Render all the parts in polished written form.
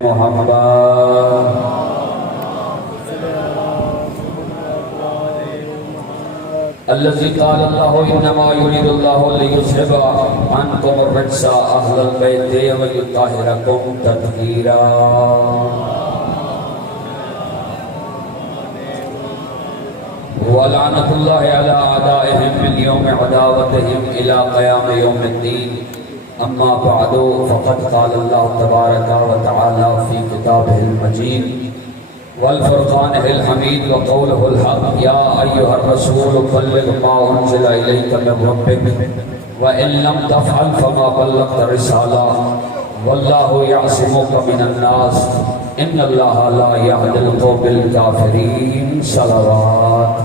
محمد الذي قال الله إنما يريد الله ليذهب عنكم الرجس أهل البيت ويطهركم تطهيرا. ولعنة الله على أعدائهم من يوم عداوتهم إلى قيام يوم الدين. أما بعد فقد قال الله تبارك وتعالى في كتابه المجيد والفرقان الحميد وقوله الحق يا أيها الرسول بلغ ما أنزل إليك من ربك وإن لم تفعل فما بلغت الرسالة والله يعصمك من الناس إن الله لا يهدي القوم الكافرين. صلوات.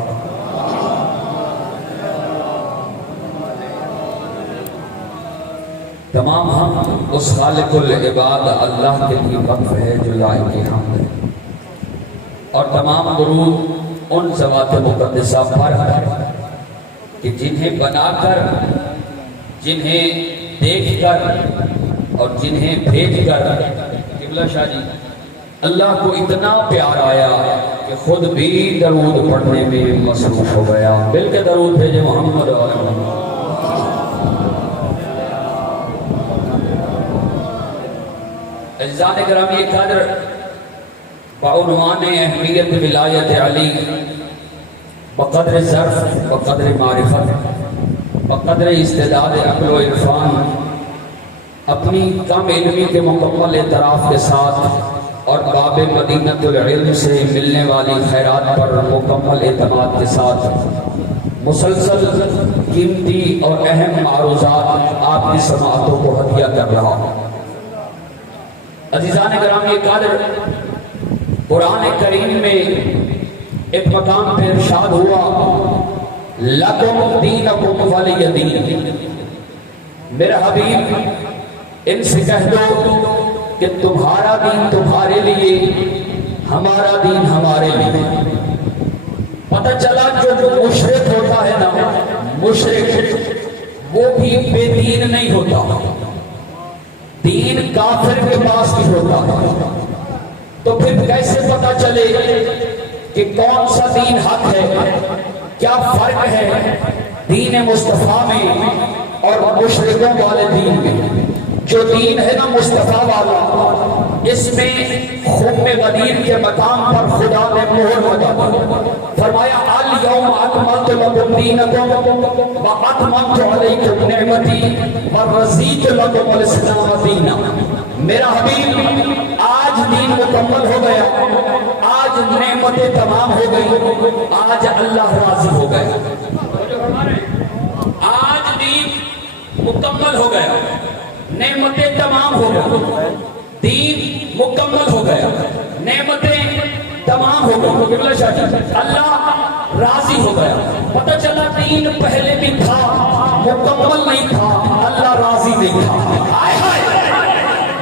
تمام ہم اس خالق العباد اللہ کے لیے وقف ہے جو لائق حمد ہے، اور تمام درود ان ذوات مقدسہ پر ہے کہ جنہیں بنا کر، جنہیں دیکھ کر اور جنہیں بھیج کر قبلہ شاہ جی اللہ کو اتنا پیار آیا کہ خود بھی درود پڑھنے میں مصروف ہو گیا. مل کے درود بھیجے محمد و آل محمد. اجزان گرامی قدر بعنوان اہمیت ولایت علی بقدر ظرف بقدر معرفت بقدر استعداد عقل و عرفان اپنی کم علمی کے مکمل اعتراف کے ساتھ اور باب مدینۃ العلم سے ملنے والی خیرات پر مکمل اعتماد کے ساتھ مسلسل قیمتی اور اہم معروضات آپ کی سماعتوں کو ہدیہ کر رہا ہوں. عزیزان گرامی قدر قرآن کریم میں ایک مقام پہ ارشاد ہوا لکم دینکم ولی دین. میرا حبیب ان سے کہہ دو کہ تمہارا دین تمہارے لیے، ہمارا دین ہمارے لیے. پتہ چلا جو مشرک ہوتا ہے نا، مشرک وہ بھی بے دین نہیں ہوتا، دین کافر کے پاس بھی ہوتا ہے. تو پھر کیسے پتا چلے کہ کون سا دین حق ہے؟ کیا فرق ہے دین مصطفیٰ میں اور مشرکوں والے دین میں؟ جو دین ہے نا مصطفیٰ والا، اس میں خم غدیر کے مقام پر خدا نے مہر لگا فرمایا الیوم اکملت لکم دینکم واتممت علیکم نعمتی ورضیت لکم الاسلام دینا. میرا حبیب آج دین مکمل ہو گیا، آج نعمتیں تمام ہو گئی، آج اللہ راضی ہو گیا. آج دین مکمل ہو گیا، نعمتیں تمام ہو گئی، دین مکمل ہو گیا، نعمتیں تمام ہو گئی. اللہ راضی ہو گیا. پتہ چلا دین پہلے بھی تھا، مکمل نہیں تھا، اللہ راضی نہیں تھا.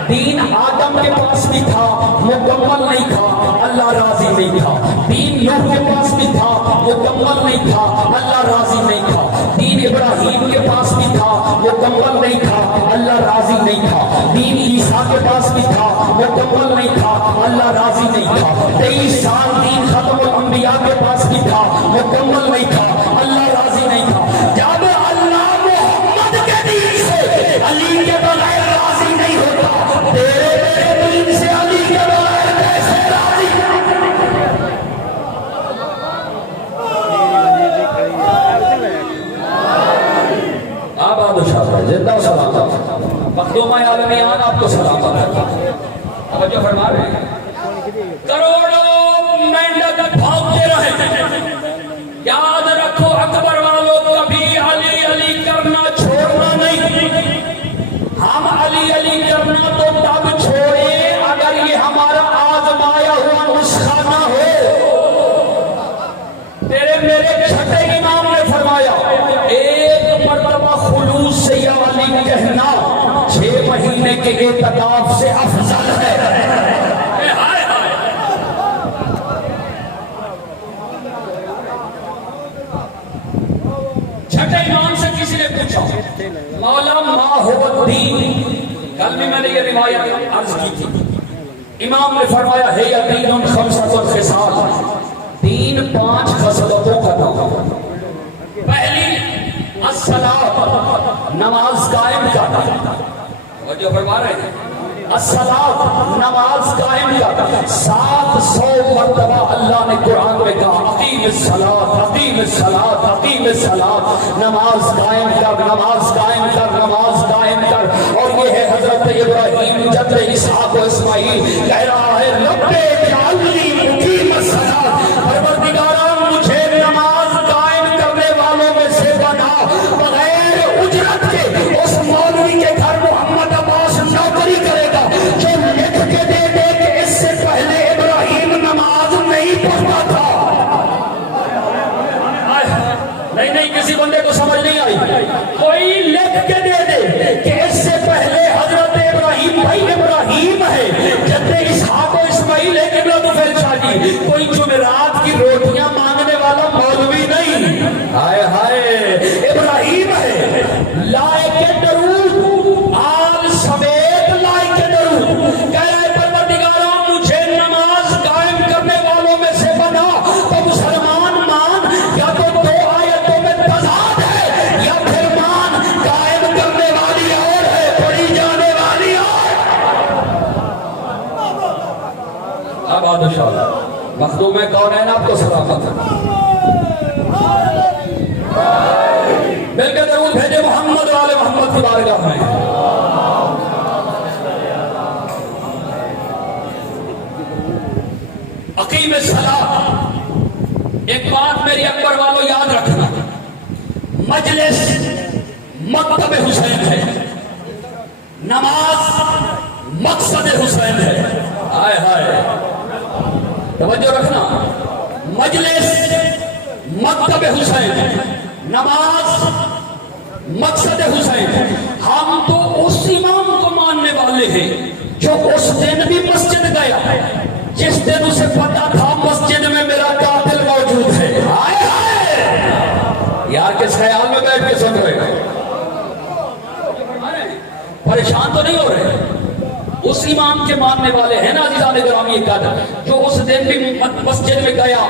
دین آدم کے پاس بھی تھا، مکمل نہیں تھا، اللہ راضی نہیں تھا. دین نوح کے پاس بھی تھا، مکمل نہیں تھا، اللہ راضی نہیں تھا. دین ابراہیم کے پاس بھی تھا، مکمل نہیں تھا، اللہ راضی نہیں تھا. دین عیسیٰ کے پاس بھی تھا، مکمل نہیں تھا، اللہ راضی نہیں تھا. 23 سال دین ختم الانبیاء کے پاس بھی تھا، مکمل نہیں تھا، اللہ راضی نہیں تھا. جب اللہ محمد کے دین سے علی کے بغیر راضی نہیں ہوتا، تیرے دین سے علی کے بغیر کیسے راضی؟ آباد و شاد زندہ و سلامت مخدومہ عالمیان آپ کو سلامت کرتا ہے. توجہ فرما رہے ہیں. کروڑوں مینڈک بھاگتے رہے، یاد رکھو اکبر والوں کبھی علی علی کرنا چھوڑنا نہیں. ہم علی علی کرنا تو تب چھوڑے اگر یہ ہمارا آزمایا ہوا نسخہ نہ ہو. تیرے میرے چھٹے امام نے فرمایا ایک مرتبہ خلوص سے یا علی کہنا 6 مہینے کے اعتکاف سے افضل ہے. چھٹے امام سے کسی نے پوچھا مولا ما هو الدین، کل بھی میں نے یہ روایت عرض کی تھی. امام نے فرمایا ہے یا دین خمسۃ الخصال، دین 5 خصلتوں کا نام. پہلی الصلاۃ، نماز قائم کرنا. اور جو فرما رہے ہیں الصلاۃ، نماز قائم کرنا. 700 مرتبہ اللہ نے قرآن میں کہا اقیم الصلاۃ، اقیم الصلاۃ، اقیم الصلاۃ. نماز قائم کر، نماز قائم کر، نماز قائم کر. اور یہ ہے حضرت ابراہیم جد اسحاق و اسماعیل کہہ رہا ہے رب اجعلنی مقیم الصلاۃ، پروردگارا مجھے نماز قائم کرنے والوں میں سے بنا. بغیر اجرت کے اس مولوی کے گھر محمد عباس نوکری کرے گا جو لکھ کے دے دے کہ اس سے پہلے ابراہیم نماز نہیں پڑھتا تھا. نہیں نہیں، کسی بندے کو سمجھ نہیں آئی. کوئی لکھ کے دے دے کہ اس سے پہلے حضرت ابراہیم، بھائی ابراہیم ہے جد اسحاق و اسماعیل ہے قبلہ تو پھر شادی. کوئی جمعرات کی روٹیاں مانگنے والا مولوی نہیں. ہائے ہائے، ابراہیم ہے لائے کے درود، آل سمیت لائے کے درود. کہہ رہے پروردگارا مجھے نماز قائم کرنے والوں میں سے بنا. تو مسلمان مان یا تو 2 آیتوں میں تضاد ہے، یا پھر مان قائم کرنے والی اور ہے، پڑھی جانے والی اور. اب بادشاہ مخدوم کونین آپ کو سلامت ہے. مل کے درود بھیجے محمد والے محمد کی بارگاہ میں. اقیم الصلاۃ، ایک بات میری اکبر والوں یاد رکھنا، مجلس مکتب حسین ہے، نماز مقصد حسین ہے. ہائے ہائے، توجہ رکھنا، مجلس مکتب حسین ہے، نماز مقصد حسین. ہم تو اس امام کو ماننے والے ہیں جو اس دن بھی مسجد گیا جس دن اسے پتا تھا مسجد میں میرا قاتل موجود ہے. ہائے ہائے، یار کس خیال میں بیٹھ کے سن رہے ہیں؟ پریشان تو نہیں ہو رہے؟ اس امام کے ماننے والے ہیں نا عزیزان گرامی قدر، جو اس دن بھی مسجد میں گیا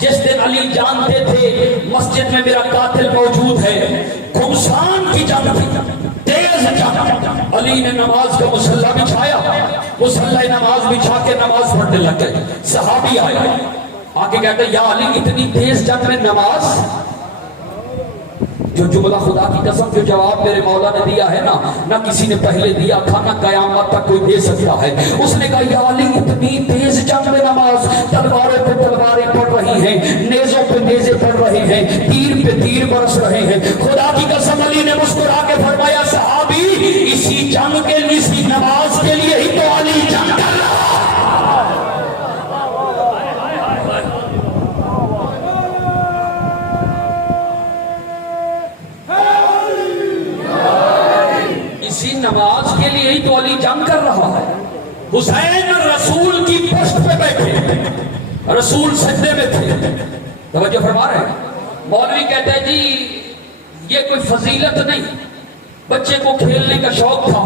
جس دن علی جانتے تھے مسجد میں میرا قاتل موجود ہے. خمسان کی جنگ تھی، تیز جنگ. علی نے نماز کا مصلی بچھایا، مصلی نماز بچھا کے نماز پڑھنے لگ گئے. صحابی آئے آگے کہتے یا علی اتنی تیز جنگ میں نماز. جو جملہ خدا کی قسم جو جواب میرے مولا نے دیا ہے نا، نہ کسی نے پہلے دیا تھا نہ قیامت تک کوئی دے سکتا ہے. اس نے کہا یا علی اتنی تیز جنگ میں نماز، تلواروں پہ تلواریں پڑ رہی ہیں، نیزوں پہ نیزے پڑ رہے ہیں، تیر پہ تیر برس رہے ہیں. خدا کی قسم علی نے مسکرا کے فرمایا صحابی اسی جنگ کے لیے، اسی نماز کے لیے ہی تو علی جنگ کر رہا. اسی نماز کے لیے ہی تو علی جنگ کر رہا ہے. حسین رسول کی پشت پہ بیٹھے، رسول سجدے میں تھے. توجہ فرما رہے ہیں؟ مولوی کہتے ہیں جی یہ کوئی فضیلت نہیں، بچے کو کھیلنے کا شوق تھا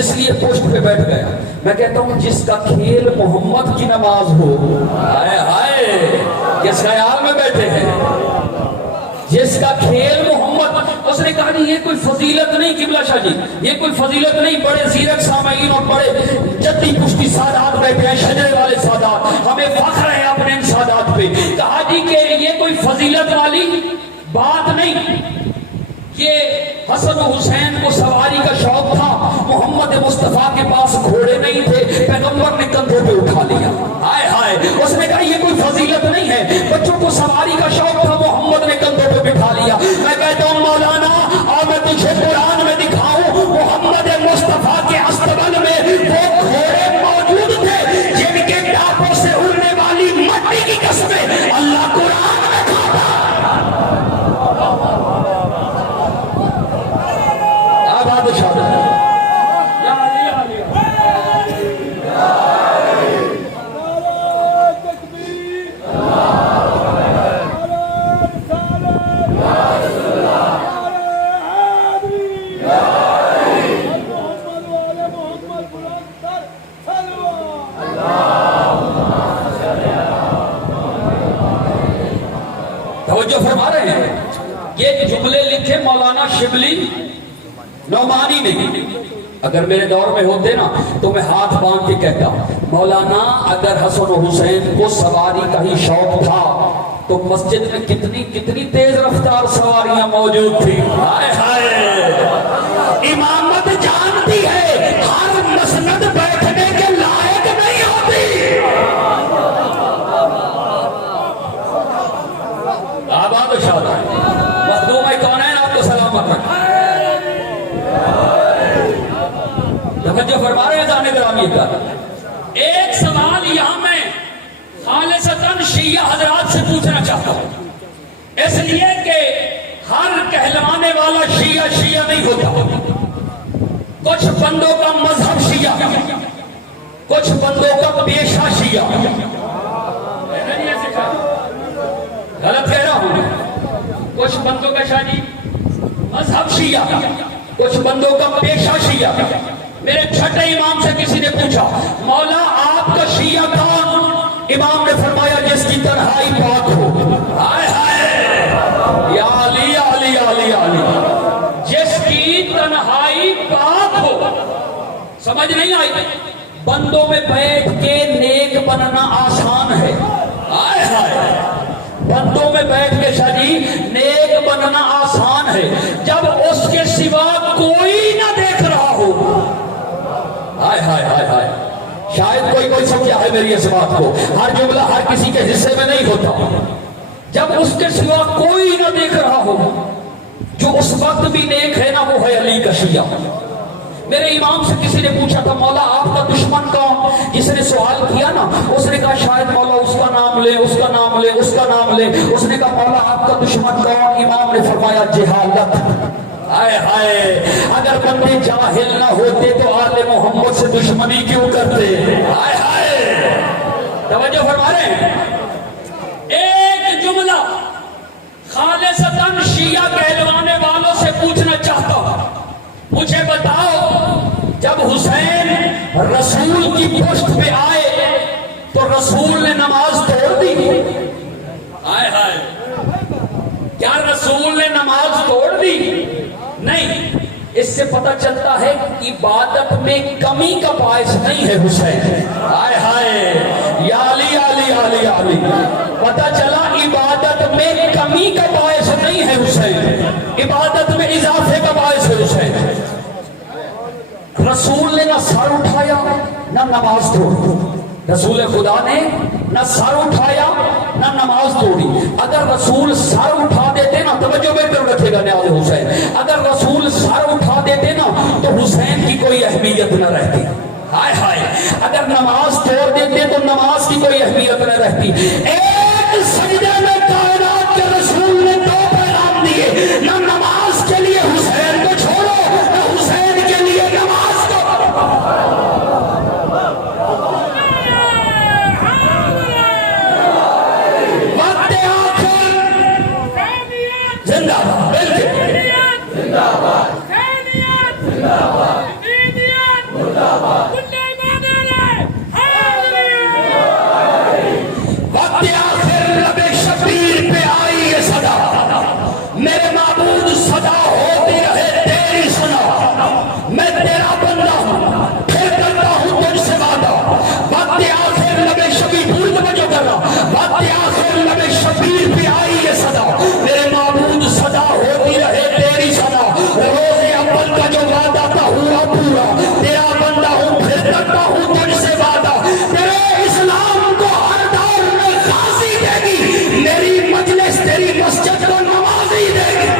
اس لیے پشت پہ بیٹھ گیا. میں کہتا ہوں جس کا کھیل محمد کی نماز ہو، ہائے ہائے کس خیال میں بیٹھے ہیں؟ جس کا کھیل محمد، اس نے کہا نہیں یہ کوئی فضیلت نہیں قبلہ شاہ جی، یہ کوئی فضیلت نہیں. بڑے زیرک سامعین اور بڑے جدی پشتی سادات بیٹھے ہیں، شجرے والے سادات، ہمیں فخر ہے اپنے ان سادات پہ. کہا جی کہ یہ کوئی فضیلت والی بات نہیں، یہ حسن و حسین کو سواری کا شوق تھا. محمد مصطفیٰ کے پاس گھوڑے نہیں تھے، پیغمبر نے کندھوں پہ اٹھا لیا. ہائے ہائے، اس نے کہا یہ کوئی فضیلت نہیں ہے، بچوں کو سواری کا شوق تھا، محمد نے کندھوں پہ بٹھا لیا. میں کہتا ہوں مولانا اور میں تجھے قرآن میں دکھاؤں محمد مصطفیٰ کے استبل میں وہ گھوڑے موجود تھے جن کے ٹاپوں سے اڑنے والی مٹی کی قسمیں اللہ قرآن میں کھاتا. توجہ فرما رہے ہیں. یہ جملے لکھے مولانا شبلی نعمانی نے. اگر میرے دور میں ہوتے نا تو میں ہاتھ باندھ کے کہتا مولانا اگر حسن و حسین کو سواری کا ہی شوق تھا تو مسجد میں کتنی کتنی تیز رفتار سواریاں موجود تھی. ہائے ہائے امامت جانتی ہے ہر مسند بیٹھنے کے لائق نہیں ہوتی. آباد و شاد مخدوم کونین آپ کو سلامت رکھیں. توجہ فرما رہے ہیں جانے گرامی کا. ایک سوال یہاں میں خالصتاً شیعہ حضرات سے پوچھنا چاہتا ہوں، اس لیے کہ ہر کہلوانے والا شیعہ شیعہ نہیں ہوتا. کچھ بندوں کا مذہب شیعہ، کچھ بندوں کا پیشہ شیعہ. غلط کہہ رہا ہوں. کچھ بندوں کا شاہ جی مذہب شیعہ، کچھ بندوں کا پیشہ شیعہ. میرے چھٹے امام سے کسی نے پوچھا مولا آپ کا شیعہ کون؟ امام نے فرمایا جس کی تنہائی پاک ہو. ہائے ہائے یا علی علی علی علی، جس کی تنہائی پاک ہو. سمجھ نہیں آئی؟ بندوں میں بیٹھ کے نیک بننا آسان ہے. ہائے ہائے بندوں میں بیٹھ کے شاہ جی نیک بننا آسان ہے جب اس کے سوا کوئی نہ دیکھ رہا ہو. ہائے ہائے ہائے ہائے شاید کوئی سمجھا ہے میری اس بات کو. ہر جملہ ہر کسی کے حصے میں نہیں ہوتا. جب اس کے سوا کوئی نہ دیکھ رہا ہو، جو اس وقت بھی نیک ہے نا وہ ہے علی کا شیعہ. میرے امام سے کسی نے پوچھا تھا مولا آپ کا دشمن کون؟ جس نے سوال کیا نا اس نے کہا شاید مولا اس کا نام لے اس کا نام لے اس کا نام لے. اس نے کہا مولا آپ کا دشمن کون؟ امام نے فرمایا جہالت. ہائے ہائے اگر بندے جاہل نہ ہوتے تو آل محمد سے دشمنی کیوں کرتے؟ ہائے ہائے توجہ فرما رہے ہیں. ایک جملہ خالصتاً شیعہ کہلوانے والوں سے پوچھنا چاہتا ہوں. مجھے بتاؤ جب حسین رسول کی پشت پہ آئے تو رسول نے نماز توڑ دی؟ ہائے ہائے کیا رسول نے نماز توڑ دی؟ نہیں. اس سے پتہ چلتا ہے عبادت میں کمی کا باعث نہیں ہے حسین. ہائے ہائے یا علی علی علی علی پتہ چلا عبادت میں کمی کا باعث نہیں ہے حسین، عبادت میں اضافے کا باعث ہے حسین. رسول نے نہ سر اٹھایا نہ نماز توڑی. رسول خدا نے نہ سر اٹھایا نہ نماز توڑی. اگر رسول سر اٹھا دیتے نا توجہ میں طرف رکھے گا نیاز حسین، اگر رسول سر اٹھا دیتے نا تو حسین کی کوئی اہمیت نہ رہتی. ہائے ہائے اگر نماز توڑ دیتے تو نماز کی کوئی اہمیت نہ رہتی. ایک سجدے میں کائنات کے رسول نے دو پیغام دیے، نہ نماز کے لیے حسین کو چھوڑو نہ حسین کے لیے نماز کو. وقت آخر زندہ باد بلکہ زندہ باد زندہ باد زندہ باد. وقت آخر لب شبیر پہ آئی یہ صدا، میرے معبود صدا ہوتی رہے تیری سنا. میں تیرا بندہ ہوں پھر کرتا ہوں تجھ سے وعدہ. وقت آخر لب شبیر بھول توجہ کرنا، وقت آخر لب شبیر پہ آئی یہ صدا، میرے معبود صدا ہوتی رہے تیری سنا. روز اول کا جو وعدہ تھا ہوا پورا، تیرا بندہ ہوں پھر کرتا ہوں تجھ سے وعدہ. تیرے اسلام کو ہر دور میں غازی دے گی، میری مجلس تیری مسجد کو نمازی دے گی.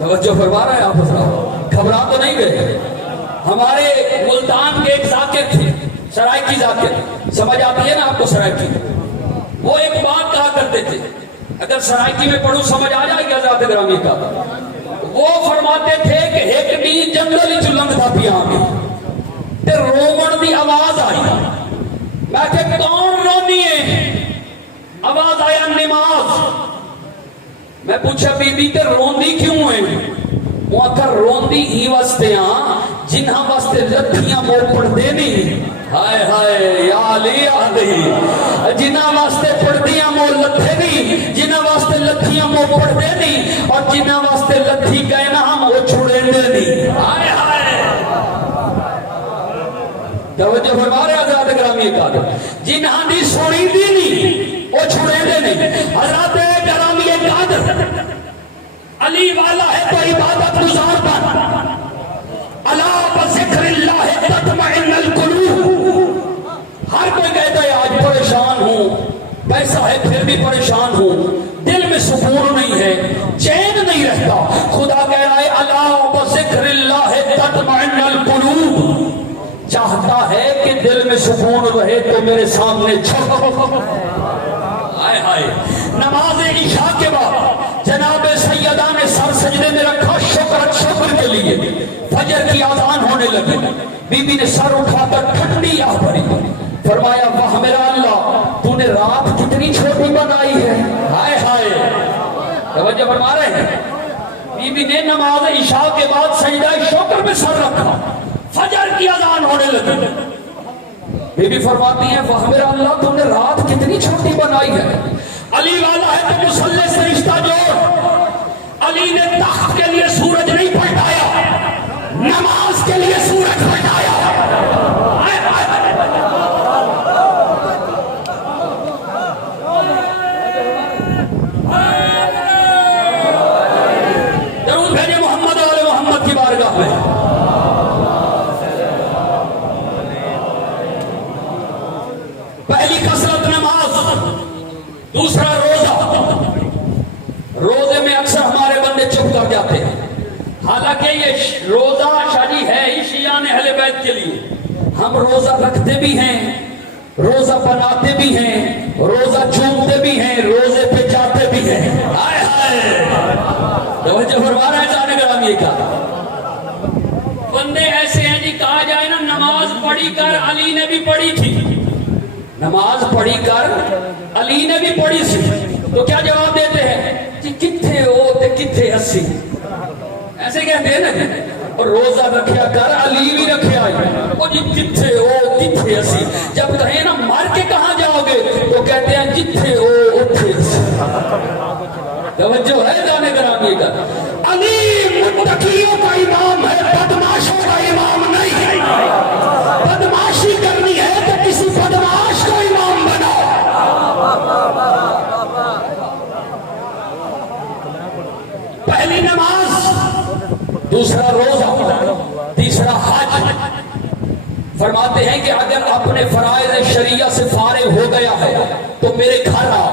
توجہ فرما رہے ہیں آپ حضرات، گھبرا تو نہیں گئے. ہمارے ملتان کے ایک ذاکر تھے، سرائکی ذاکر، سمجھ آتی ہے نا آپ کو سرائکی؟ وہ ایک بات کہا کرتے تھے، اگر سرائکی میں پڑھوں سمجھ آ جائے گا ذات گرامی کا. وہ فرماتے تھے کہ ایک بھی جنگل چلنگ تھا پیاں میں تے رومن دی آواز آئی. میں کہ کون رونی ہے؟ آواز آیا نماز. میں پوچھا بی تے روندی کیوں ہے؟ وہ آخر روندی ہی واسطے ہاں جنہاں واسطے واسطے لتھیاں مو پڑھ دینی ہائے ہائے یا علی آدھی جنہ واسطے پڑھدیاں مو لتھے نہیں جنہ واسطے لتھیاں مو پڑھ دینی اور جنہ واسطے لتھی کہنا ہم وہ چھوڑے دینی ہائے ہائے توجہ فرمارے حضرات گرامی قادر جنہ دی سوڑی دینی وہ چھوڑے دینی حضرات گرامی قادر علی والا ہے تو عبادت گزار بن الا بذکر اللہ تطمئن القلوب ہر کوئی کہتا ہے آج پریشان ہوں پیسہ ہے پھر بھی پریشان ہوں دل میں سکون نہیں ہے چین نہیں رہتا خدا کہہ رہا ہے الا بذکر اللہ تطمئن القلوب چاہتا ہے کہ دل میں سکون رہے تو میرے سامنے چھپو ہائے ہائے نماز عشاء کے بعد جناب سیدہ نے سر سجدے میں رکھا شکر کے لیے فجر کی آذان ہونے لگی بی بی نے سر اٹھا کر ٹھنڈی آہ بھری فرمایا واہ میرا اللہ تو نے رات کتنی چھوٹی بنائی ہے ہائے ہائے توجہ فرما رہے ہیں بی بی نے نماز عشاء کے بعد سجدہ شکر میں سر رکھا فجر کی اذان ہونے لگی بی بی فرماتی ہیں واہ میرا اللہ تو نے رات کتنی چھوٹی بنائی ہے علی والا ہے تو مصلی سے رشتہ جوڑ علی نے تخت کے لیے سورج نہیں پلٹایا نماز کے لیے سورج پلٹایا درود بھیجے محمد اور محمد کی بارگاہ میں پہلی کثرت نماز دوسرا روزہ روزے میں اکثر ہمارے بندے چپ کر جاتے ہیں حالانکہ یہ روزہ شادی ہے ہی شیعان اہل بیت کے لیے ہم روزہ رکھتے بھی ہیں روزہ بناتے بھی ہیں روزہ چومتے بھی ہیں روزے پہ جاتے بھی ہیں ہائے ہائے توجہ فرما رہا ہے جانے گرامی کا بندے ایسے ہیں جی کہا جائے نا نماز پڑھی کر علی نے بھی پڑھی تھی نماز پڑھی کر علی نے بھی پڑھی سی تو کیا جواب دیتے ہیں کہ کتھے ہو تے کتھے ہسی ایسے کہتے ہیں نا اور روزہ رکھیا کر علی بھی رکھیا وہ جی کتھے ہو کتھے ہسی جب کہیں نا مر کے کہاں جاؤ گے تو کہتے ہیں جتھے ہو اتھے ہسی توجہ ہے جانے گرامی کا علی متقیوں کا امام ہے بدماشوں کا امام نہیں ہے بدماشی کرنی ہے تو کسی بدماش کو امام بناؤ پہلی نماز دوسرا روزہ تیسرا حج فرماتے ہیں کہ اگر اپنے فرائض شریعہ سے فارغ ہو گیا ہے تو میرے گھر آ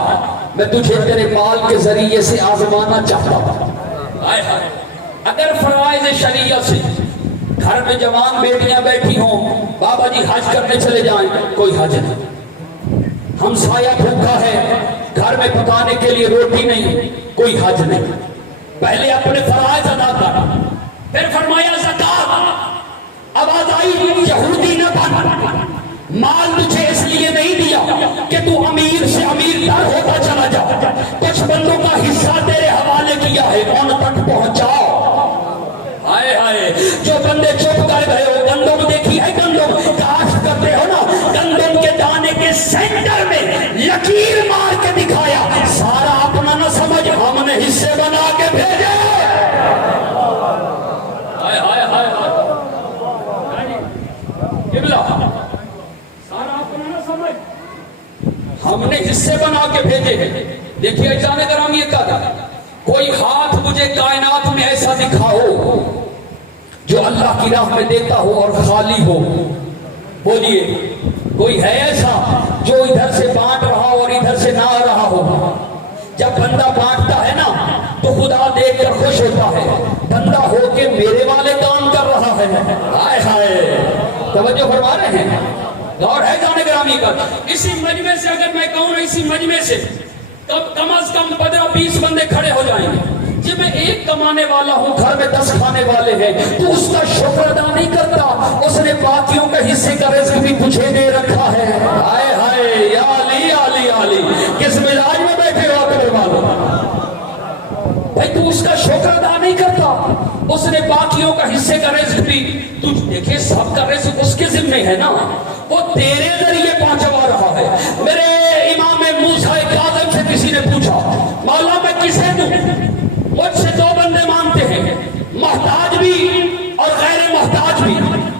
میں تجھے تیرے مال کے ذریعے سے آزمانا چاہتا ہوں اگر فرائض شریعہ سے گھر میں جوان بیٹیاں بیٹھی ہوں بابا جی حج کرنے چلے جائیں کوئی حج نہیں ہمسایہ بھوکا ہے گھر میں پکانے کے لیے روٹی نہیں کوئی حج نہیں پہلے اپنے فرائض ادا کر پھر فرمایا زکات اب آئی یہودی نہ بن مال تجھے اس لیے نہیں دیا کہ تو امیر سے امیر تر ہوتا چلا جا کچھ بندوں کا حصہ تیرے حوالے کیا ہے ان تک پہنچاؤ ہائے ہائے جو بندے چپ کر گئے ہو گندم دیکھی ہے گندم کاشت کرتے ہو نا گندم کے دانے کے سینٹر میں لکیر مار کے دکھایا سارا اپنا نہ سمجھ ہم نے حصے بنا کے بھیجے ہائے ہائے ہائے ہم نے حصے بنا کے بھیجے ہیں دیکھیے جانے گرامی کا کوئی ہاتھ مجھے کائنات میں ایسا دکھاؤ جو اللہ کی راہ میں دیتا ہو اور خالی ہو بولیے کوئی ہے ایسا جو ادھر سے بانٹ رہا ہو اور ادھر سے نہ آ رہا ہو جب بندہ بانٹتا ہے نا تو خدا دیکھ کر خوش ہوتا ہے بندہ ہو کے میرے والے کام کر رہا ہے ہائے ہائے توجہ فرما رہے ہیں غور ہے جانے گرامی کا اسی مجمع سے اگر میں کہوں اسی مجمع سے کم از کم 15-20 بندے کھڑے ہو جائیں گے جب میں ایک کمانے والا ہوں گھر میں 10 کھانے والے ہیں تو اس کا شکر ادا نہیں کرتا اس نے باقیوں کے حصے کا رزق بھی تجھے دے رکھا ہے ہائے ہائے یا علی علی علی کس مزاج میں بیٹھے ہو اکبر والو بھائی تو اس کا شکر ادا نہیں کرتا اس نے باقیوں کا حصے کا رزق بھی تجھ دیکھیں سب کا رزق اس کے ذمہ ہے نا، وہ تیرے ذریعے پہنچوا رہا ہے۔ میرے امام موسیٰ کاظم سے کسی نے پوچھا مولا میں کسے دوں؟ مجھ سے دو بندے مانگتے ہیں، محتاج بھی اور غیر محتاج بھی۔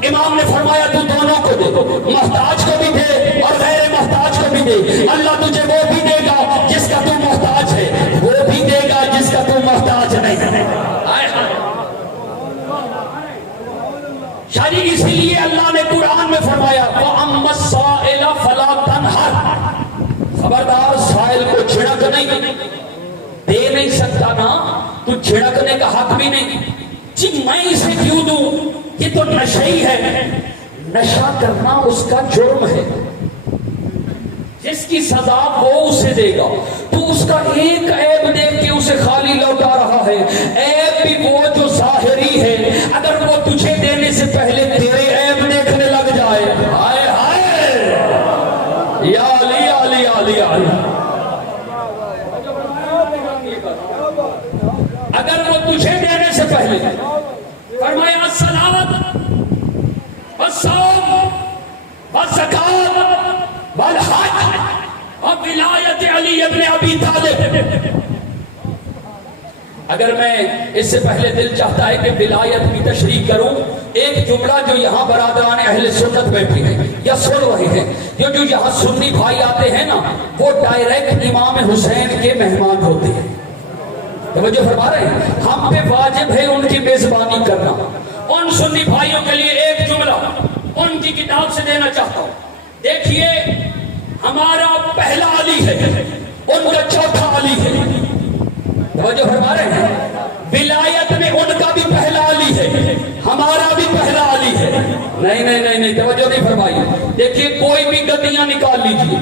امام نے فرمایا تو دونوں کو دے، محتاج کو بھی دے اور غیر محتاج کو بھی دے۔ اللہ تجھے وہ بھی دے گا جس کا تو محتاج ہے، وہ بھی دے گا جس کا تو محتاج نہیں ہے۔ شاید اسی لیے اللہ نے قرآن میں فرمایا وَأَمَّا السَّائِلَ فَلَا تَنْهَرْ، خبردار سائل کو چھڑک نہیں دے نہیں سکتا نا، تو چھڑکنے کا حق بھی نہیں۔ جی میں اسے کیوں دوں، یہ تو نشئی ہے۔ نشہ کرنا اس کا جرم ہے، جس کی سزا وہ اسے دے گا۔ تو اس کا ایک عیب دیکھ کے اسے خالی لوٹا رہا ہے، عیب بھی وہ جو ظاہری ہے۔ اگر وہ تجھے دینے سے پہلے تیرے عیب دیکھنے لگ جائے، ہائے ہائے یا علی علی علی علی، اگر وہ تجھے دینے سے پہلے فرمایا الصلاۃ والصوم والزکات والحج وولایت علی ابن ابی طالب، اگر میں اس سے پہلے دل چاہتا ہے کہ ولایت کی تشریح کروں، ایک جملہ جو یہاں برادران اہل سنت بیٹھے ہیں یا سن رہے ہیں، جو یہاں سنی بھائی آتے ہیں نا، وہ ڈائریکٹ امام حسین کے مہمان ہوتے ہیں۔ توجہ فرما رہے ہیں، ہم پہ واجب ہے ان کی میزبانی کرنا۔ ان سنی بھائیوں کے لیے ایک جملہ ان کی کتاب سے دینا چاہتا ہوں، دیکھیے ہمارا پہلا علی ہے، ان کا چوتھا علی ہے۔ توجہ فرما رہے ہیں، ولایت میں ان کا بھی پہلا علی ہے، ہمارا بھی پہلا علی ہے۔ نہیں نہیں نہیں نہیں، توجہ نہیں فرمائی۔ دیکھیے کوئی بھی گدیاں نکال لیجیے،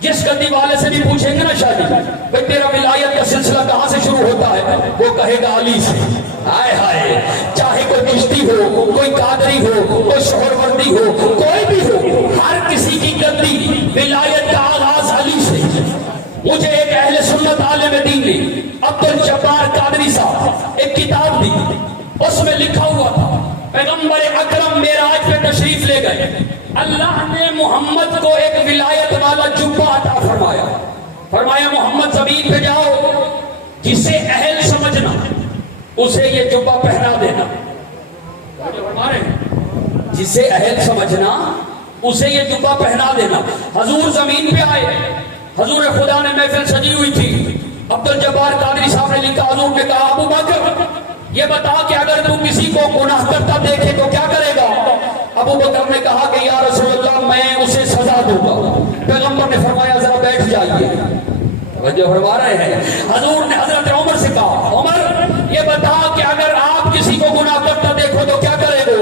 جس گدی والے سے بھی پوچھیں گے نا شادی بھئی تیرا ولایت کا سلسلہ کہاں سے شروع ہوتا ہے، وہ کہے گا علی سے۔ ہائے ہائے، چاہے کوئی چشتی ہو، کوئی قادری ہو، کوئی سہروردی ہو، کوئی بھی ہو، ہر کسی کی گدی ولایت کا آغاز علی سے۔ مجھے ایک اہل سنت عالم دین نے عبدالجبار قادری صاحب ایک کتاب دی، اس میں لکھا ہوا تھا پیغمبر اکرم معراج پہ تشریف لے گئے، اللہ نے محمد کو ایک ولایت والا جبہ عطا فرمایا، فرمایا محمد زمین پہ جاؤ، جسے اہل سمجھنا اسے یہ جبہ پہنا دینا۔ جسے اہل سمجھنا اسے یہ جبہ پہنا دینا۔ حضور زمین پہ آئے، حضور خدا نے محفل سجی ہوئی تھی، عبدالجبار قادری صاحب نے لکھا، حضور نے کہا ابو بکر یہ بتا کہ اگر تو کسی کو گناہ کرتا دیکھے تو کیا کرے گا؟ ابو بکر نے کہا کہ یا رسول اللہ میں اسے سزا دوں گا۔ پیغمبر نے فرمایا ذرا بیٹھ جائیے، توجہ فرما رہے ہیں۔ حضور نے حضرت عمر سے کہا عمر یہ بتا کہ اگر آپ کسی کو گناہ کرتا دیکھو تو کیا کرے گا؟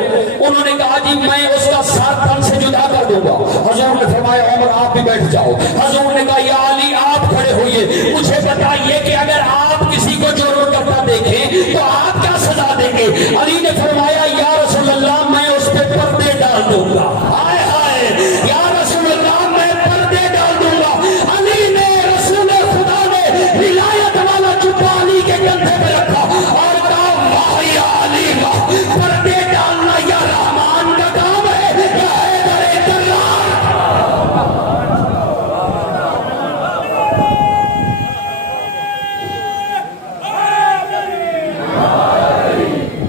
انہوں نے کہا جی میں اس کا ساتھ تن سے جدا کر دوں گا۔ حضور نے فرمایا عمر آپ بھی بیٹھ جاؤ۔ حضور نے کہا یا علی آپ کھڑے ہوئیے، مجھے بتائیے کہ اگر آپ کسی کو جرم کرتا دیکھیں تو آپ کیا سزا دیں گے؟ علی نے فرمایا یا رسول اللہ میں اس پہ پردے ڈال دوں گا۔ ہائے ہائے یا رسول اللہ میں پردے ڈال دوں گا۔ علی نے رسول خدا نے ولایت والا جبہ علی کے کندھے پہ رکھا اور کہا واہ یا علی واہ، پردے ڈالنا یا رحمان کا کام ہے یا حیدر کرار۔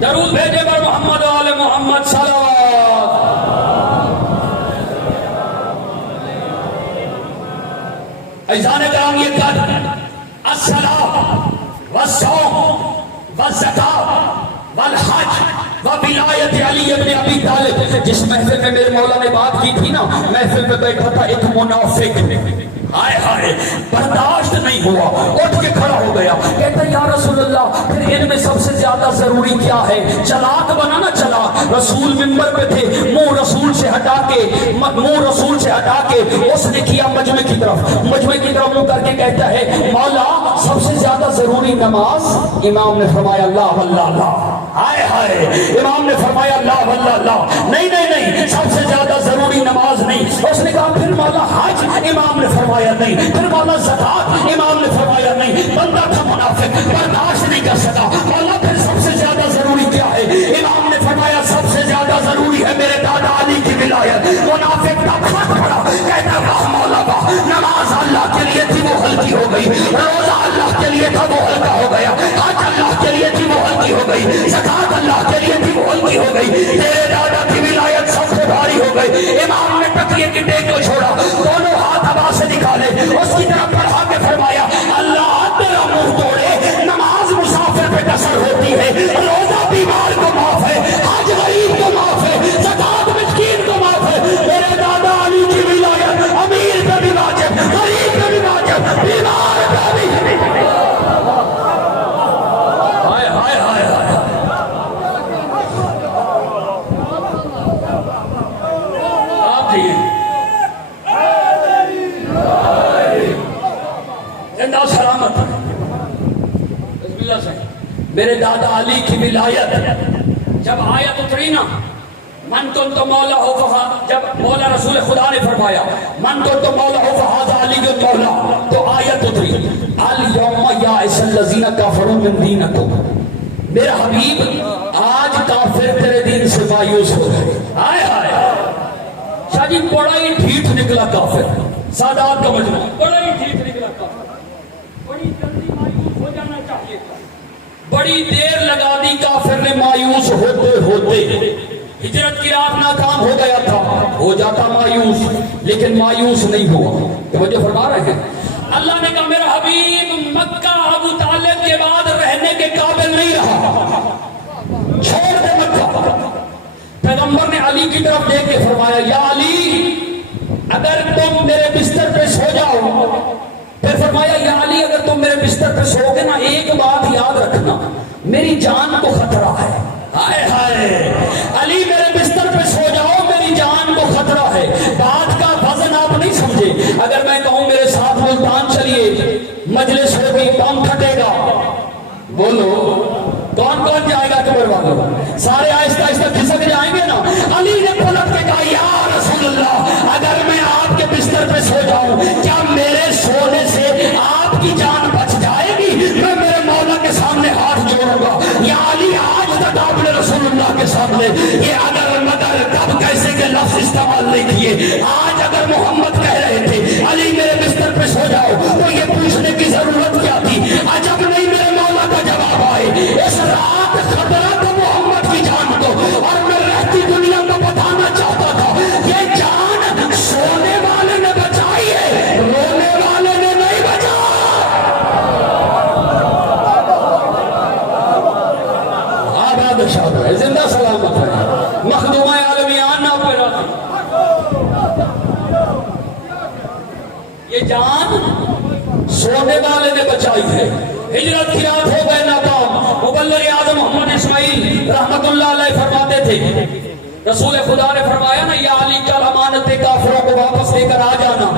درود بھیجے بر محمد و آل محمد صلوات۔ عزیزان کرام یہ کل الصلاۃ والصوم والزکات والحج وولایت علی ابن ابی طالب، جس محفل میں میرے مولا نے بات کی تھی نا، محفل میں بیٹھا تھا ایک منافق، ہائے ہائے برداشت نہیں ہوا، اٹھ کے کھڑا ہو گیا، کہتا یا رسول اللہ پھر ان میں سب سے زیادہ ضروری کیا ہے؟ چلاک بنا نا چلاک۔ رسول منبر پہ تھے، منہ رسول سے ہٹا کے اس نے کیا مجمع کی طرف منہ کر کے کہتا ہے مولا سب سے زیادہ ضروری نماز؟ امام نے فرمایا اللہ واللہ اللہ۔ ہائے ہائے، امام نے فرمایا اللہ واللہ اللہ۔ نہیں نہیں نہیں، سب سے زیادہ ضروری نماز نہیں۔ اس نے کہا پھر مولا حج؟ امام نے فرمایا نہیں۔ پھر مولا زکات؟ امام نے فرمایا نہیں۔ بندہ تھا منافق، برداشت نہیں کر سکا۔ مولا پھر سب سے زیادہ ضروری کیا ہے؟ امام نے فرمایا سب سے زیادہ ضروری تیرے دادا کی ولایت سب سے بھاری ہو گئی۔ امام نے تکیے کی ٹیک کو چھوڑا، دونوں ہاتھ ہوا سے نکالے، اس کی طرف بڑھا کے فرمایا اللہ تیرا منہ توڑے، نماز مسافر پہ قصر ہوتی ہے، روزہ بیمار کو معاف ہے، حج غریب کو معاف ہے، زکات مسکین کو معاف ہے۔ میرے دادا علی کی ولایت امیر پہ بھی واجب، غریب پہ بھی واجب، بیمار پہ بھی۔ ہائے ہائے ہائے ہائے، آپ جی زندہ سلامت بسم اللہ سے۔ میرے دادا علی کی ولایت جب آیت اتری نا، من کن تو مولا ہو فہا، جب مولا رسول خدا نے فرمایا من کن تو مولا ہو فہذا علی کے مولا، تو آیت اتری الیوم یائس الذین کفروا من دینکم، میرا حبیب آج کافر تیرے دین سے مایوس ہو گئے۔ ہائے ہائے، شاہ جی بڑا ہی ڈھیٹ نکلا کافر، سادات کا مجموعہ بڑا ہی ڈھیٹ نکلا کافر، بڑی جلدی مایوس ہو جانا چاہیے تھا، بڑی دیر لگا دی کافر نے مایوس ہوتے ہوتے۔ ہجرت کی رات ناکام ہو گیا تھا، ہو جاتا مایوس، لیکن مایوس نہیں ہوا۔ توجہ فرما رہے ہیں، اللہ نے کہا میرا حبیب مکہ ابو طالب کے بعد رہنے کے قابل نہیں رہا، چھوڑ دے مکہ۔ پیغمبر نے علی کی طرف دیکھ کے فرمایا یا علی اگر تم میرے بستر پہ سو جاؤ، پھر فرمایا یا علی اگر تم میرے بستر پہ سو گے نا، ایک بات یاد رکھنا میری جان کو خطرہ ہے۔ ہائے ہائے، علی میرے بستر پہ سو جاؤ، میری جان کو خطرہ ہے۔ بات کا وزن آپ نہیں سمجھے، اگر میں کہوں میرے ساتھ ملتان چلیے، مجلس ہوگی، پام پھٹے گا، بولو کون کون جائے گا؟ قبر والوں سارے آہستہ آہستہ کھسک جائیں گے نا۔ علی نے پلٹ کے کہا یا رسول اللہ اگر میں آپ کے بستر پہ سو جاؤں، کیا میرے سونے سے آپ کی جان بچ جائے گی؟ میں میرے مولا کے سامنے ہاتھ جوڑوں گا۔ یا علی آج تک آپ نے رسول اللہ کے سامنے یہ اگر مگر کب کیسے کے لفظ استعمال نہیں کیے۔ آج اگر محمد کہہ رہے تھے علی میرے بستر پہ سو جاؤ، تو یہ پوچھنے کی ضرورت کیا تھی؟ عجب نہیں میرے مولا کا جواب آئے اس رات خطرہ تو محمد کی جان کو، اور میں رہتی دنیا کو بتانا چاہتا تھا یہ جان سونے والے نے بچائی ہے، رونے والے نے نہیں بچا۔ آباد شاد ہے، زندہ سلامت ہے، مخدومہ عالمیان نہ پہ رہا۔ یہ جان سونے والے نے بچائی ہے۔ ہجرت کی رات ہو گئے ناکام، مبلغ اعظم محمد اسماعیل رحمت اللہ علیہ فرماتے تھے رسول خدا نے فرمایا نا یا علی کل امانت کافروں کو واپس لے کر آ جانا۔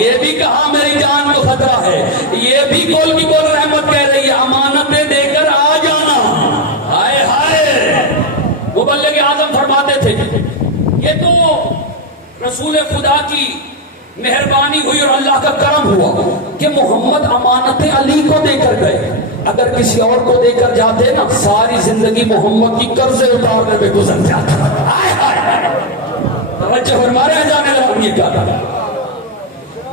یہ بھی کہا میری جان کو خطرہ ہے، یہ بھی کول کی کول رحمت کہہ رہی ہے امانتیں دے کر آ جانا۔ ہائے ہائے، مبلغ اعظم فرماتے تھے یہ تو رسول خدا کی مہربانی ہوئی اور اللہ کا کرم ہوا کہ محمد امانتیں علی کو دے کر گئے، اگر کسی اور کو دے کر جاتے نا ساری زندگی محمد کی قرضے اتارنے میں گزر جاتا۔ ہائے ہائے، توجہ فرما رہے ہیں جانے لگا یہ کیا تھا؟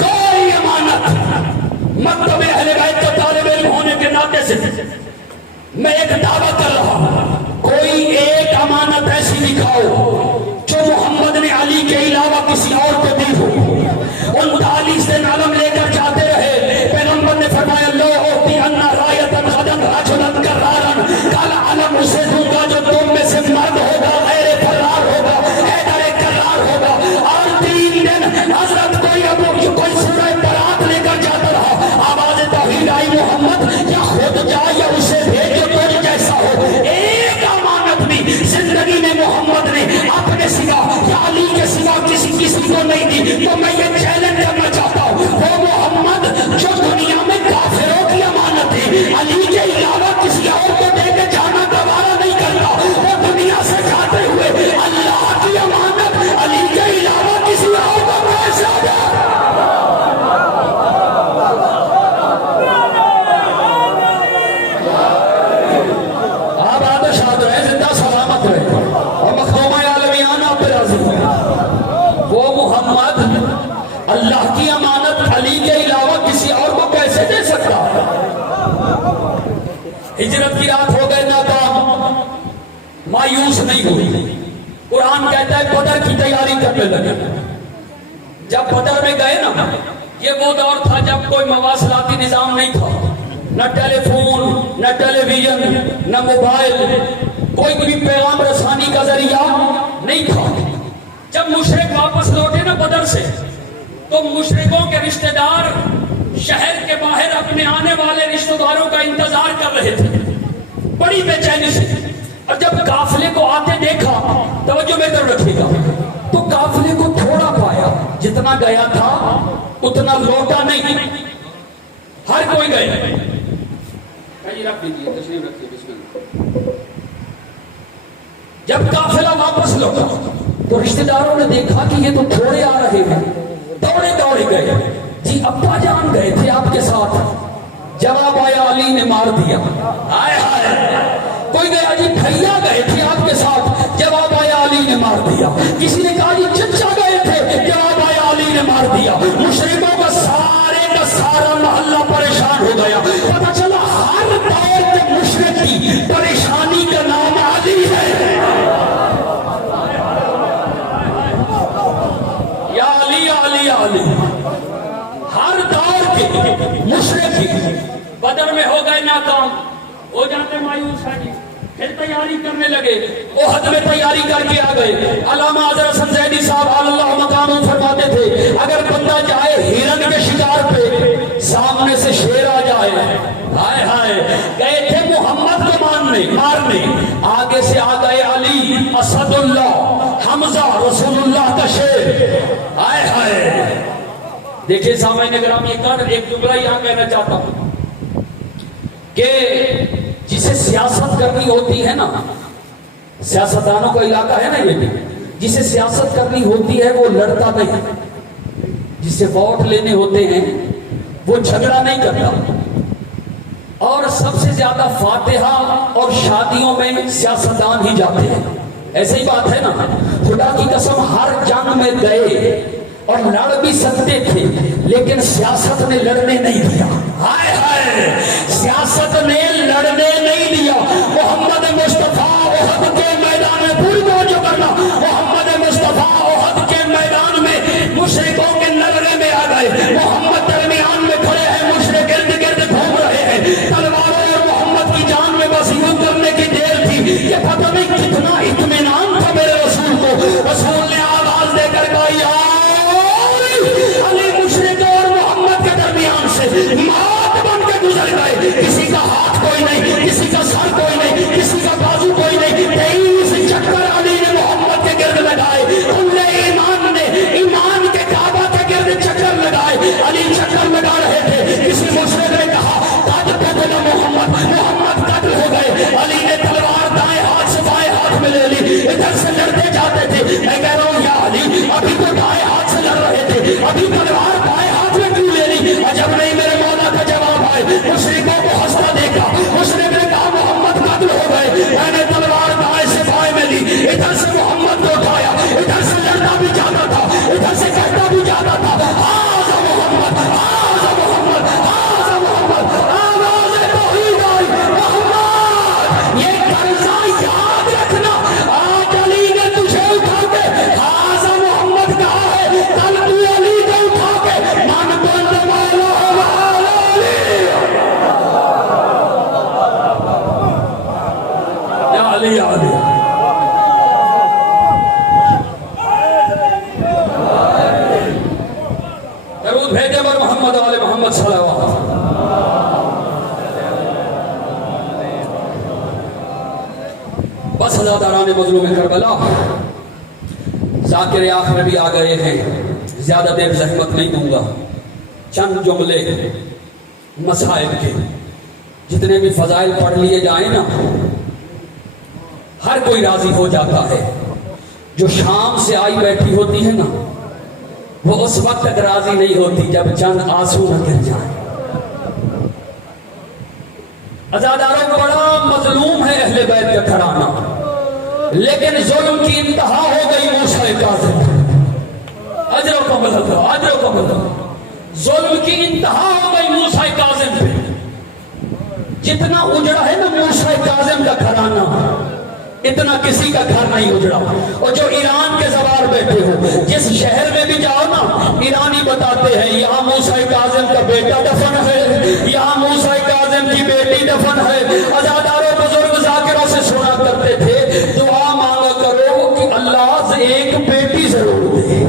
کوئی امانت مکتب اہل بیت کا طالب علم ہونے کے ناطے سے میں ایک دعویٰ کر رہا ہوں، کوئی ایک امانت ایسی دکھاؤ جو محمد نے علی کے علاوہ کسی اور کو دی ہو۔ 39 دن علم لے کر جاتے رہے، پیغمبر نے فرمایا لو اوتی انا رایتن غدن رجلن کرارن، کل علم اسے دوں گا جو تم میں سے مرد ہوگا، غیر فرار ہوگا، حیدر کرار ہوگا۔ اور 3 دن حضرت کوئی سورہ برات لے کر جاتا رہا، آواز توحید آئی محمد یا خود جا یا اسے بھیج جو تجھ جیسا ہو۔ ایک امانت بھی زندگی میں محمد نے اپنے سوا یا علی کے سوا کسی کو نہیں دی۔ تو میں یہ چیلنج کرنا چاہتا ہوں، وہ محمد جو دنیا میں کافروں کی امانت ہے علی کے علاوہ کسی اور کو دے کے جانا گوارا نہیں کرتا، وہ دنیا سے جاتے ہوئے اللہ کی امانت علی کے علاوہ کسی اور کو کیسے دے؟ آپ آدھے شاد رہے، زندہ سلامت رہے، اور مخدومہ عالمیان آپ پہ راضی ہے۔ وہ محمد اللہ کی امانت علی کے علاوہ کسی اور کو کیسے دے سکتا؟ ہجرت کی رات ہو گئے ناکام، مایوس نہیں ہوئی. قرآن کہتا ہے بدر کی تیاری کرنے لگے. جب بدر میں گئے نا، یہ وہ دور تھا جب کوئی مواصلاتی نظام نہیں تھا، نہ ٹیلی فون، نہ ٹیلی ویژن، نہ موبائل، کوئی بھی پیغام رسانی کا ذریعہ نہیں تھا. جب مشرک واپس لوٹے نا بدر سے، تو مشرکوں کے رشتہ دار شہر کے باہر اپنے آنے والے رشتہ داروں کا انتظار کر رہے تھے بڑی بے چینی سے. اور جب قافلے کو آتے دیکھا، توجہ میں طرف رکھیے گا، تو قافلے کو تھوڑا پایا، جتنا گیا تھا اتنا لوٹا نہیں. ہر کوئی گئے. رکھ دیجیے، تشریف رکھیے، بسم اللہ. جب قافلہ واپس لوٹا تو رشتہ داروں نے دیکھا کہ یہ تو تھوڑے آ رہے ہیں، دوڑے دوڑے گئے. جی ابا جان گئے تھے آپ کے ساتھ. جواب آیا علی نے مار دیا. ہائے ہائے. کوئی گیا جی بھیا گئے تھے آپ کے ساتھ. جواب آیا علی نے مار دیا. کسی نے کہا جی چچا گئے تھے. جواب آیا علی نے مار دیا. مشرکوں کا سارا محلہ پریشان ہو گیا. پتہ چلا ہر دور کے مشرک کی پریشانی کا نام علی ہے. یا علی یا علی یا علی. ہر دور کے مشرک بدر میں ہو گئے ناکام، ہو جاتے مایوس ہے جی. پھر تیاری کرنے لگے. احد میں تیاری کر کے آ گئے. علامہ حضرت حسن زیدی صاحب اللہ مقام فرماتے تھے اگر بندہ جائے ہرن کے شکار پہ، سامنے سے شیر آ جائے، ہائے ہائے. گئے تھے محمد کو مارنے، آگے سے آ گئے علی اسد اللہ حمزہ رسول اللہ کا شیر. ہائے ہائے. دیکھیں سامعین گرامی، ایک جملہ یہاں کہنا چاہتا ہوں کہ جسے سیاست کرنی ہوتی ہے نا، سیاستدانوں کا علاقہ ہے نا یہ بھی، جسے سیاست کرنی ہوتی ہے وہ لڑتا نہیں، جسے ووٹ لینے ہوتے ہیں وہ جھگڑا نہیں کرتا. اور سب سے زیادہ فاتحہ اور شادیوں میں سیاستدان ہی جاتے ہیں. ایسے ہی بات ہے نا. خدا کی قسم ہر جنگ میں گئے اور لڑ بھی سکتے تھے، لیکن سیاست نے لڑنے نہیں دیا. ہائے ہائے. سیاست نے لڑنے نہیں دیا. محمد مصطفیٰ احد کے میدان میں، پوری توجہ کرنا، محمد مصطفیٰ احد کے میدان میں مشرکوں کے نظرے میں آ گئے. محمد درمیان میں کھڑے ہیں، مشرک ارد گرد گھوم رہے ہیں. تلواروں اور محمد کی جان میں بس یوں کرنے کی دیر تھی کہ پتہ نہیں کتنا اطمینان تھا میرے رسول کو. رسول نے آواز دے کر کہا علی مشرک اور محمد کے درمیان سے موت بن کے گزر گئے. کسی کا ہاتھ کوئی نہیں، کسی کا سر کوئی نہیں، کسی کا بازو کوئی نہیں. 23 چکر علی نے محمد کے گرد لگائے. کل ایمان نے ایمان کے کعبہ کے گرد چکر لگائے. علی چکر لگا رہے تھے. کسی مشرک نے کہا قتل محمد قتل ہو گئے. علی نے تلوار دائیں ہاتھ سے بائیں ہاتھ میں لے لی. ادھر سے لڑتے جاتے تھے. میں کہہ رہا ہوں یا علی ابھی تو دائیں ہاتھ سے لڑ رہے تھے، ابھی تلوار بائیں ہاتھ میں کیوں لے لی؟ عجب نہیں میرے مولا کا جواب آئے. مشرکوں کو ہنستا دیکھا. مشرک نے کہا محمد قتل ہو گئے. میں نے تلوار دائیں سے بائیں میں لی. ادھر سے محمد کو اٹھایا، ادھر سے لڑنا بھی جاتا تھا، ادھر سے کہتا بھی جاتا تھا آزا محمد آزا محمد آزا محمد. آواز توحید آئی. محمد یہ قرضہ یاد رکھنا، آج علی نے تجھے اٹھا کے آزا محمد کہا ہے، کل تو علی کو اٹھا کے من بند مولا والا علی. یا علی یا علی. درود بھیجے بر محمد آل محمد صلوات. بس ازاداران مظلوم کربلا، ذاکر آخر بھی آ گئے ہیں. زیادہ دیر زحمت نہیں دوں گا. چند جملے مسائل کے، جتنے بھی فضائل پڑھ لیے جائیں نا ہر کوئی راضی ہو جاتا ہے. جو شام سے آئی بیٹھی ہوتی ہے نا وہ اس وقت تک راضی نہیں ہوتی جب چند آنسو نہ گر جائیں. عزاداروں بڑا مظلوم ہے اہل بیت کا گھرانہ، لیکن ظلم کی انتہا ہو گئی موسیٰ کاظم. اجر و کمل اللہ، اجر و کمل اللہ. ظلم کی انتہا ہو گئی موسیٰ کاظم پہ. جتنا اجڑا ہے نا موسیٰ کاظم کا گھرانہ، اتنا کسی کا گھر نہیں اجڑا. اور جو ایران کے سوار بیٹھے ہو، جس شہر میں بھی جاؤ نا، ایرانی بتاتے ہیں یہاں موسیٰ کاظم کا بیٹا دفن ہے، یہاں موسیٰ کاظم کی بیٹی دفن ہے. عزاداروں بزرگ ذاکروں سے سنا کرتے تھے دعا مانگا کرو کہ اللہ ایک بیٹی ضرور دے.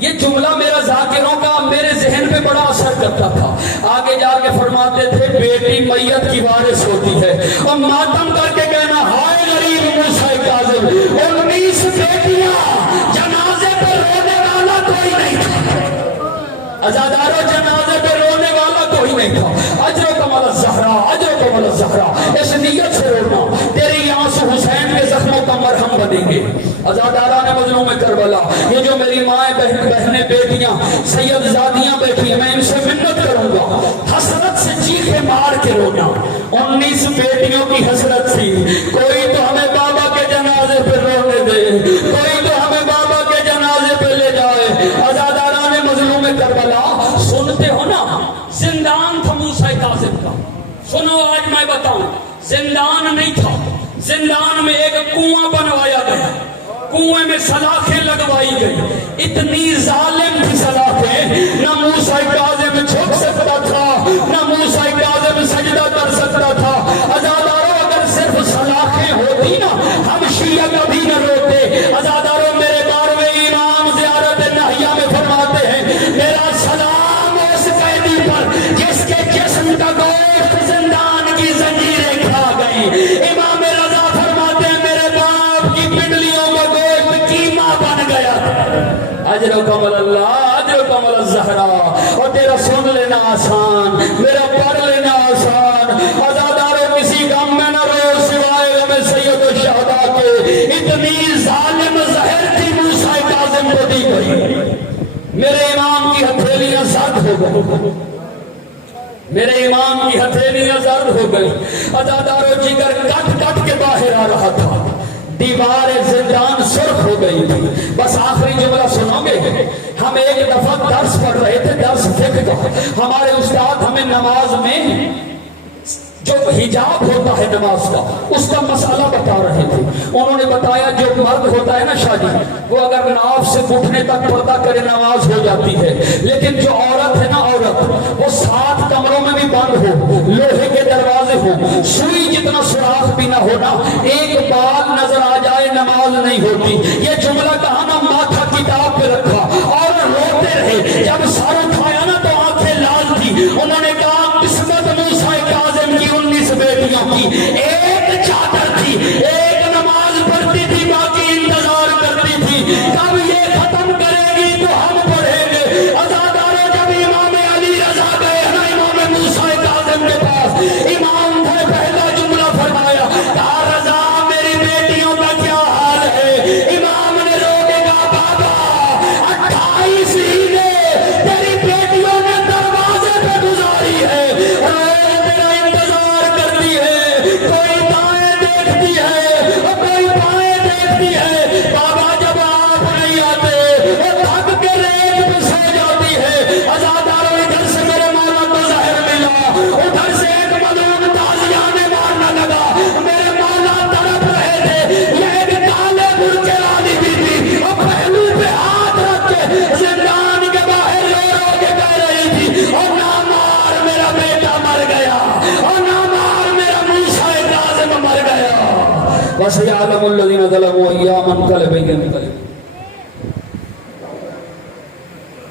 یہ جملہ میرا ذاکروں کا میرے ذہن پہ بڑا اثر کرتا تھا. آگے جا کے فرماتے تھے بیٹی میت کی وارث ہوتی ہے، اور ماتم کر کے کہنا ہائے غریب موسیٰ کاظم، 19 بیٹیاں، جنازے پہ رونے والا کوئی نہیں تھا. عزاداروں جنازے پہ رونے والا کوئی نہیں تھا. اجرکم علی الزہرا، اجرکم علی الزہرا. اس نیت سے رونا تیری آنسو حسین کے زخموں کا مرہم بنیں گے. عزادارہ نے مظلوم کربلا، یہ جو میری مائیں بہنیں بیٹیاں سید زادیاں بیٹھی ہیں، میں ان سے منت کروں گا حسرت سے چیخے مار کے رونا. 19 بیٹیوں کی حسرت تھی. کوئی تو ہمیں بابا کے جنازے پہ رونے دے، کوئی تو ہمیں بابا کے جنازے پہ لے جائے. عزادارہ نے مظلوم کربلا، سنتے ہو نا زندان تھا موسیٰ کاظم کا. سنو آج میں بتاؤں، زندان نہیں تھا، زندان میں ایک کنواں بنوایا گیا، کنویں میں سلاخیں لگوائی گئی. اتنی ظالم تھی سلاخیں، نہ موسیٰ کاظم جھک سکتا تھا، نہ موسیٰ کاظم سجدہ کر سکتا تھا. عزاداروں اگر صرف سلاخیں ہوتی نا، ہم شیعہ کبھی نہ روتے. عزاداروں میرے 12ویں امام زیارت نہیہ میں فرماتے ہیں میرا سلام اس قیدی پر جس کے جسم کا گوشت زندان کی زنجیریں کھا گئی. امام رضا فرماتے ہیں میرے باپ کی پنڈلیوں کا گوشت قیمہ بن گیا. اجرکم اللہ، اجرکم علی الزہرا. اور تیرا سن لینا آسان، میرا پڑھ لینا آسان. عزاداروں کسی غم میں نہ رو سوائے غم سید الشہداء کے. اتنی ظالم زہر تھی موسیٰ کاظم کو دی گئی. میرے امام کی ہتھیلیاں زرد ہو گئی، میرے امام کی ہتھیلیاں زرد ہو گئی. عزاداروں جگر کٹ کٹ کے باہر آ رہا تھا، دیوار زندان سرخ ہو گئی تھی. بس آخری جملہ سنو گے. ہم ایک دفعہ درس پڑھ رہے تھے، درس فقہ کا. ہمارے استاد ہمیں نماز میں جو حجاب ہوتا ہے نماز کا، اس کا مسئلہ بتا رہے تھے. انہوں نے بتایا جو مرد ہوتا ہے نا شادی، وہ اگر ناف سے گھٹنے تک پردہ کرے نماز ہو جاتی ہے. لیکن جو عورت ہے نا، عورت وہ 7 کمروں میں بھی بند ہو، لوہے کے دروازے ہو، سوئی جتنا سوراخ بھی نہ ہونا، ایک بال نظر آ جائے نماز نہیں ہوتی. یہ جملہ کہا نا، ماتھا کتاب پہ رکھا اور روتے رہے. جب سر اٹھایا نا تو آنکھیں لال تھی. انہوں نے کہا قسمت موسیٰ کاظم کی 19 بیٹیوں کی ایک چادر تھی، ایک نماز پڑھتی تھی، باقی انتظار کرتی تھی کب یہ ختم کرے گی تو ہم پڑھیں گے. عزاداروں جب امام علی رضا گئے نا امام موسیٰ کاظم کے پاس، امام نے پہلا جملہ فرمایا، کہا رضا میری بیٹیوں کا کیا حال ہے؟ امام نے رو کے کہا بابا 28 عیدیں تیری بیٹیوں نے دروازے پہ گزاری ہے، تیرا انتظار کرتی ہے، کوئی دائیں دیکھتی ہے اور کوئی بائیں دیکھتی ہے. بابا جب آپ نہیں آتے وہ تھک کے ریت پہ سو جاتی ہے. عزاداروں ادھر سے میرے مولا کو زہر ملا، ادھر سے ایک مظلوم تازیانے مارنا لگا. میرے مولا تڑپ رہے تھے. یہ ایک کالے برقع والی بھی تھی اور پہلو پہ ہاتھ رکھ کے زندان کے باہر رو رو کے کہہ رہی تھی، اور نہ مار میرا بیٹا مر گیا، اور نہ مار میرا موسیٰ کاظم مر گیا. وَسَيَعْلَمُ الَّذِينَ ظَلَمُوا أَيَّامَ انقلب.